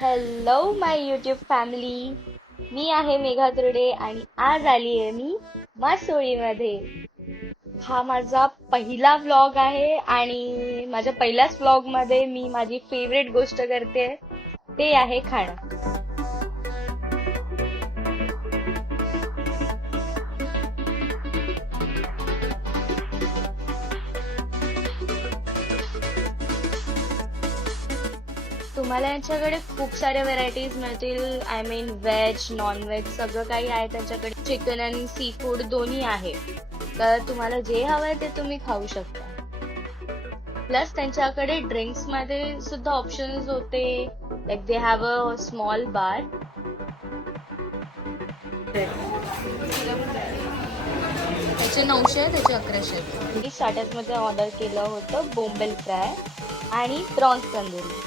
Hello माय YouTube family. मी आहे मेघा तुर्डे आणि आज आली आहे मी मासोळीमध्ये. हा माझा पहिला व्लॉग आहे आणि माझ्या पहिल्याच व्लॉग मध्ये मी माझी फेवरेट गोष्ट करते, ते आहे खाणं. तुम्हाला यांच्याकडे खूप साऱ्या व्हरायटीज मिळतील. I mean veg, non veg सगळं काही आहे त्यांच्याकडे. चिकन आणि सी फूड दोन्ही आहे. तर तुम्हाला जे हवंय ते तुम्ही खाऊ शकता. प्लस त्यांच्याकडे ड्रिंक्स मध्ये सुद्धा ऑप्शन्स होते. Like they have a small bar. त्याचे 900 आहे, त्याचे 1100 आहे. मी स्टार्टर्स मध्ये ऑर्डर केलं होतं बोंबेल फ्राय आणि प्रॉन्स तंदुरी.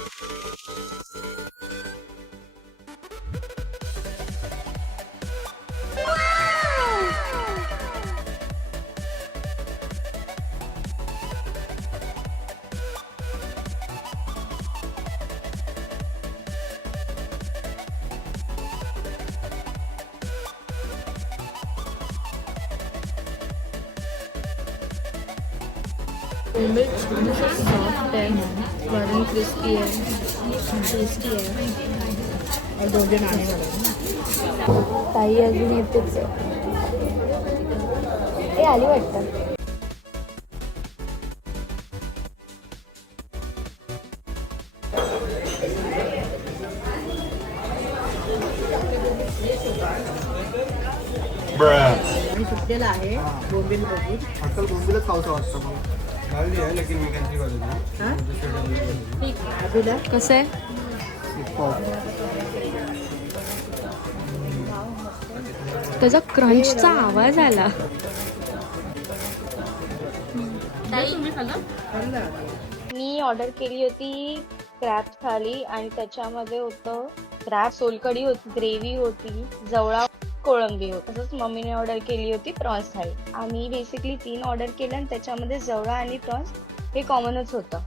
बोंबील छान असं सॉफ्ट आहे, वरून क्रिस्पी आहे, टेस्टी आहे. और 2 दिन आने वाला ताई अजून येतेच आहे. ए आली वाटतं. आणि सुट्टेला आहे बोंबील बघून. आजकाल बोंबीलच खाऊचं वाटतं मला. गावली आहे लेकिन मी कॅन्सल करतो. ठीक आहे. अभिला कसं आहे? त्याचा क्रंचचा आवाज आला. मी ऑर्डर केली होती क्रॅब थाली आणि त्याच्यामध्ये होतं क्रॅब सोलकढी होती, ग्रेव्ही होती, जवळा, कोळंबी होती. तसंच मम्मीने ऑर्डर केली होती प्रॉन्स थाली. आम्ही बेसिकली 3 ऑर्डर केलं आणि त्याच्यामध्ये जवळा आणि प्रॉन्स हे कॉमनच होतं.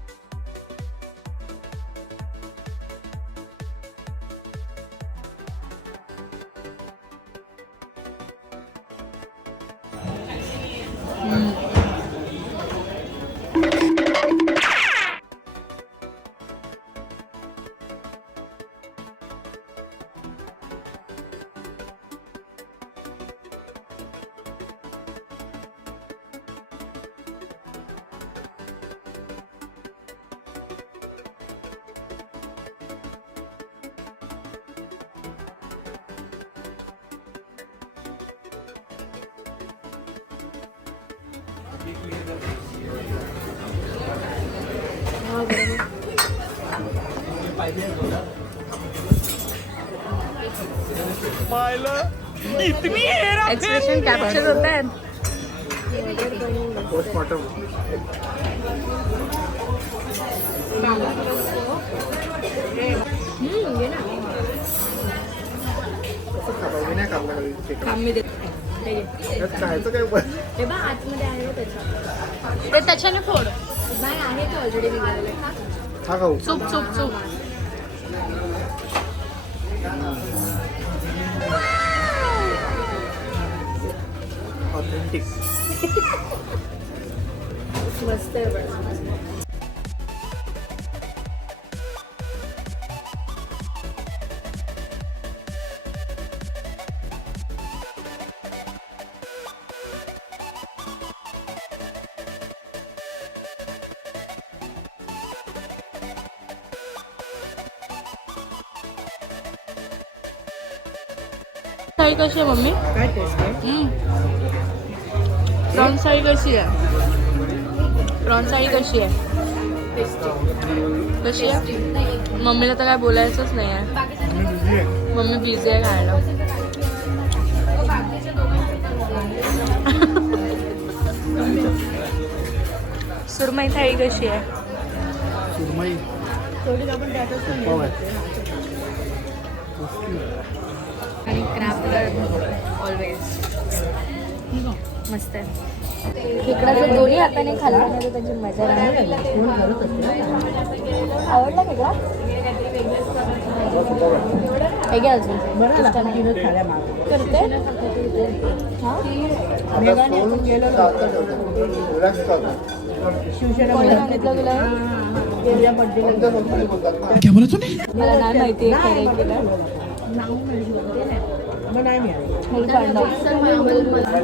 एक्सप्रेशन कॅप्चर होत आहेत. पोस्टमॉर्टम नाही खाल्लं कधी. आम्ही देतो. त्यात खायचं काय पण. हे बघ आतमध्ये आहे ना त्याच्या. ते त्याच्याने फोड. नाही आहे ते ऑलरेडी निघालेलं आहे. हा खाऊ. चूप चूप चूप. ऑथेंटिक. मस्त आहे बरं. थाळी कशी आहे मम्मी? काय टेस्ट आहे? प्रॉन्स थाळी कशी आहे? प्रॉन्स थाळी कशी आहे? कशी आहे? मम्मीला तर काय बोलायचंच नाही आहे. मी बिझी आहे. मम्मी बिझी आहे खायला. सुरमई थाळी कशी आहे? सुरमई पाव आहे. आणि क्रॅब ऑलवेज. मस्त आहे. खेकडा जर दोन्ही हाताने खाल्ला ना तर त्याची मजा नाही. आवडला खेकडा? हे घ्या अजून बरं करते. कोणी सांगितलं तुला? मला नाही माहिती आहे खरं केलं.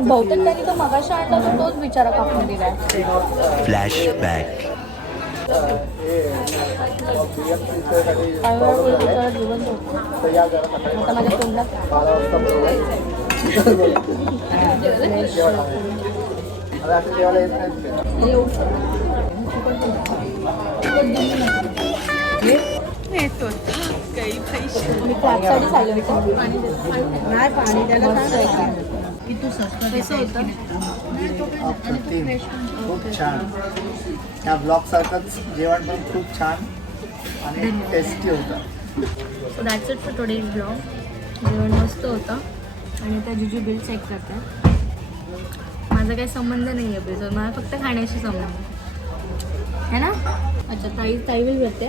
बहुतेक त्यांनी तो मगाशी आणला तर तोच बिचारा कापून दिलाय. फ्लॅशबॅक. जीवन आता माझ्या तोंडात मी क्लॅपसाठी चालले होते. नाही पाणी त्याला खूप छान. त्या ब्लॉग सारखंच जेवण पण खूप छान आणि टेस्टी होतं. So that's it for today's blog. जेवण मस्त होतं आणि त्या जिजू बिल चेक करतात. माझा काही संबंध नाही आहे बिलचा, मला फक्त खाण्याशी संबंध आहे ना. अच्छा ताई विल करते.